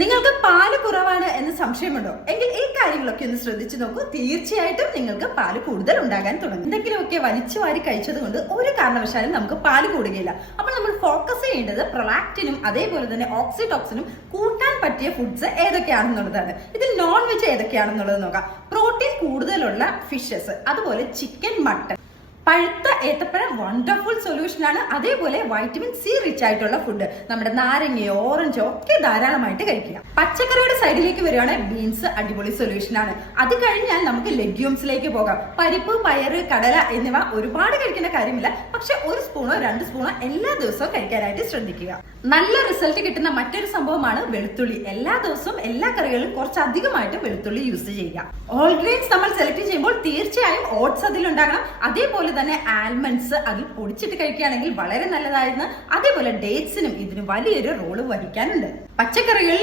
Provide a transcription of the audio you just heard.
നിങ്ങൾക്ക് പാല് കുറവാണ് എന്ന് സംശയമുണ്ടോ എങ്കിൽ ഈ കാര്യങ്ങളൊക്കെ ഒന്ന് ശ്രദ്ധിച്ചു നോക്കൂ. തീർച്ചയായിട്ടും നിങ്ങൾക്ക് പാല് കൂടുതൽ ഉണ്ടാകാൻ തുടങ്ങും. എന്തെങ്കിലുമൊക്കെ വലിച്ചു വാരി കഴിച്ചത് കൊണ്ട് ഒരു കാരണവശാലും നമുക്ക് പാല് കൂടുകയില്ല. അപ്പോൾ നമ്മൾ ഫോക്കസ് ചെയ്യേണ്ടത് പ്രൊലാക്റ്റിനും അതേപോലെ തന്നെ ഓക്സിറ്റോക്സിനും കൂട്ടാൻ പറ്റിയ ഫുഡ്സ് ഏതൊക്കെയാണെന്നുള്ളതാണ്. ഇതിൽ നോൺ വെജ് ഏതൊക്കെയാണെന്നുള്ളത് നോക്കാം. പ്രോട്ടീൻ കൂടുതലുള്ള ഫിഷസ്, അതുപോലെ ചിക്കൻ, മട്ടൺ, പഴുത്ത ഏത്തപ്പഴം വണ്ടർഫുൾ സൊല്യൂഷൻ ആണ്. അതേപോലെ വൈറ്റമിൻ സി റിച്ച് ആയിട്ടുള്ള ഫുഡ്, നമ്മുടെ നാരങ്ങയോ ഓറഞ്ചോ ഒക്കെ ധാരാളമായിട്ട് കഴിക്കുക. പച്ചക്കറിയുടെ സൈഡിലേക്ക് വരികയാണെങ്കിൽ ബീൻസ് അടിപൊളി സൊല്യൂഷൻ ആണ്. അത് കഴിഞ്ഞാൽ നമുക്ക് ലെഗ്യൂംസിലേക്ക് പോകാം. പരിപ്പ്, പയറ്, കടല എന്നിവ ഒരുപാട് കഴിക്കേണ്ട കാര്യമില്ല. പക്ഷെ 1 സ്പൂണോ 2 സ്പൂണോ എല്ലാ ദിവസവും കഴിക്കാനായിട്ട് ശ്രദ്ധിക്കുക. നല്ല റിസൾട്ട് കിട്ടുന്ന മറ്റൊരു സംഭവമാണ് വെളുത്തുള്ളി. എല്ലാ ദിവസവും എല്ലാ കറികളിലും കുറച്ചധികമായിട്ട് വെളുത്തുള്ളി യൂസ് ചെയ്യുക. ഓൾ ഗ്രെയിൻസ് നമ്മൾ സെലക്ട് ചെയ്യുമ്പോൾ തീർച്ചയായും ഓട്സ് അതിലുണ്ടാകണം. അതേപോലെ തന്നെ ആൽമണ്ട്സ് അതിൽ പൊടിച്ചിട്ട് കഴിക്കുകയാണെങ്കിൽ വളരെ നല്ലതായിരുന്നു. അതേപോലെ ഡേറ്റ്സിനും ഇതിന് വലിയൊരു റോള് വഹിക്കാനുണ്ട്. പച്ചക്കറികളിൽ